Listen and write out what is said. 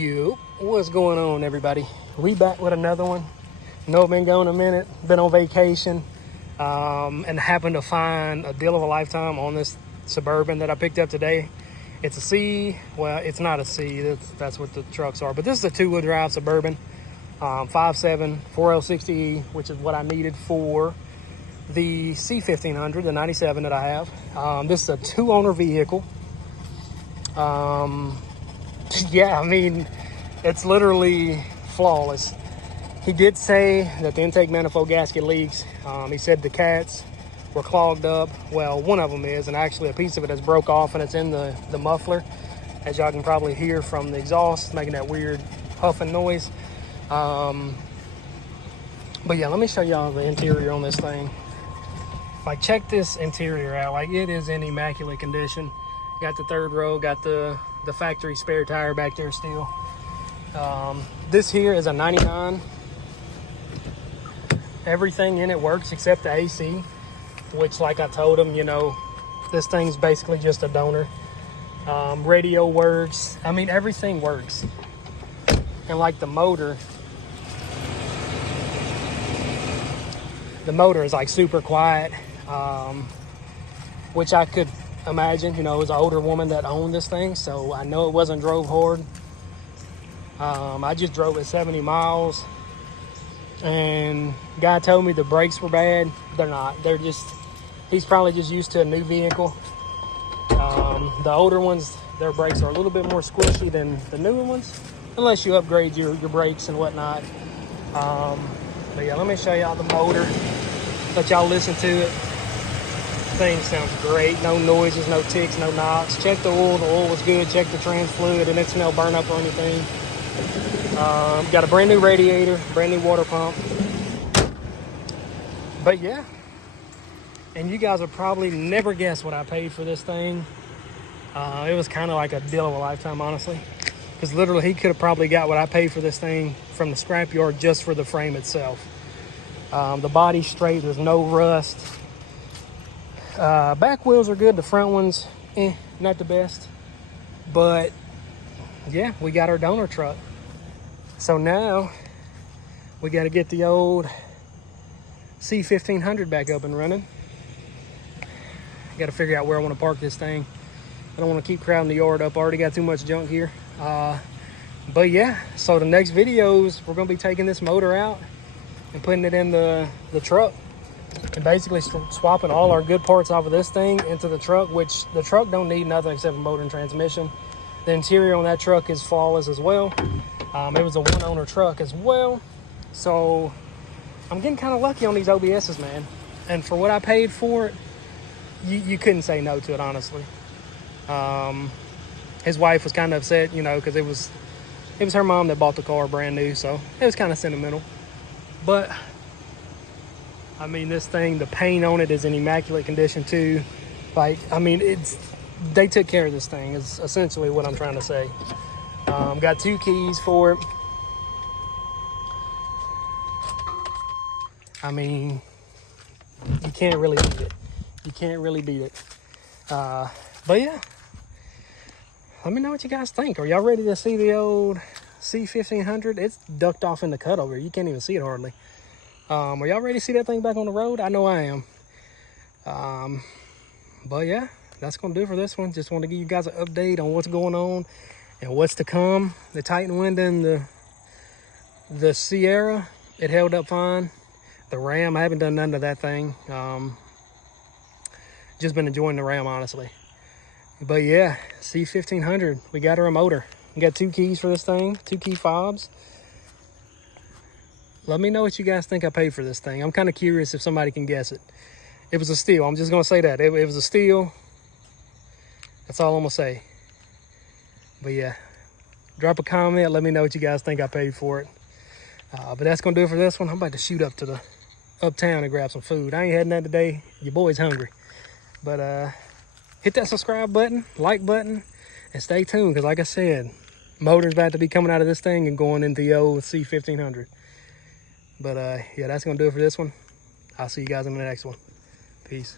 Yo, what's going on, everybody? We back with another one. Know I've been gone a minute, been on vacation, and happened to find a deal of a lifetime on this Suburban that I picked up today. It's a C, well, it's not a C, that's what the trucks are, but this is a two-wheel drive Suburban, 5.7, 4L60E, which is what I needed for the C1500, the 97 that I have. This is a two-owner vehicle. Yeah, I mean, it's literally flawless. He did say that the intake manifold gasket leaks. He said the cats were clogged up. Well, one of them is, and actually a piece of it has broke off, and it's in the muffler, as y'all can probably hear from the exhaust, making that weird huffing noise. But yeah, let me show y'all the interior on this thing. Like, check this interior out. Like, it is in immaculate condition. Got the third row, got the factory spare tire back there still. This here is a 99. Everything in it works except the AC, which, like I told him, you know, this thing's basically just a donor. Radio works. I mean, everything works. And like the motor is like super quiet, which I could imagine, you know, it was an older woman that owned this thing, so I know it wasn't drove hard. I just drove it 70 miles, and guy told me the brakes were bad. They're not. They're just, he's probably just used to a new vehicle. The older ones, their brakes are a little bit more squishy than the newer ones, unless you upgrade your brakes and whatnot. But yeah, let me show y'all the motor, let y'all listen to it. Thing sounds great. No noises, no ticks, no knocks. Check the oil. The oil was good. Check the trans fluid. It didn't smell burn up or anything. Got a brand new radiator, brand new water pump. But yeah, and you guys would probably never guess what I paid for this thing. It was kind of like a deal of a lifetime, honestly, because literally he could have probably got what I paid for this thing from the scrapyard just for the frame itself. The body's straight. There's no rust. Back wheels are good. The front ones, not the best. But yeah, we got our donor truck. So now we got to get the old C1500 back up and running. Got to figure out where I want to park this thing. I don't want to keep crowding the yard up. I already got too much junk here. But yeah, so the next videos, we're going to be taking this motor out and putting it in the truck. And basically swapping all our good parts off of this thing into the truck, which the truck don't need nothing except for motor and transmission. The interior on that truck is flawless as well. It was a one-owner truck as well. So I'm getting kind of lucky on these OBSs, man. And for what I paid for it, you couldn't say no to it, honestly. His wife was kind of upset, you know, because it was her mom that bought the car brand new, so it was kind of sentimental. But I mean, this thing, the paint on it is in immaculate condition too. Like, I mean, they took care of this thing, is essentially what I'm trying to say. Got 2 keys for it. I mean, you can't really beat it. You can't really beat it. But yeah, let me know what you guys think. Are y'all ready to see the old C1500? It's ducked off in the cutover. You can't even see it hardly. Are y'all ready to see that thing back on the road? I know I am. But yeah, that's gonna do it for this one. Just want to give you guys an update on what's going on and what's to come. The Titan window and the Sierra, it held up fine. The Ram, I haven't done none of that thing. Just been enjoying the Ram, honestly. But yeah, C1500, we got her a motor. We got 2 keys for this thing, 2 key fobs. Let me know what you guys think I paid for this thing. I'm kind of curious if somebody can guess it. It was a steal. I'm just going to say that. It was a steal. That's all I'm going to say. But yeah, drop a comment. Let me know what you guys think I paid for it. But that's going to do it for this one. I'm about to shoot up to the uptown and grab some food. I ain't had that today. Your boy's hungry. But hit that subscribe button, like button, and stay tuned. Because like I said, motor's about to be coming out of this thing and going into the old C1500. But yeah, that's going to do it for this one. I'll see you guys in the next one. Peace.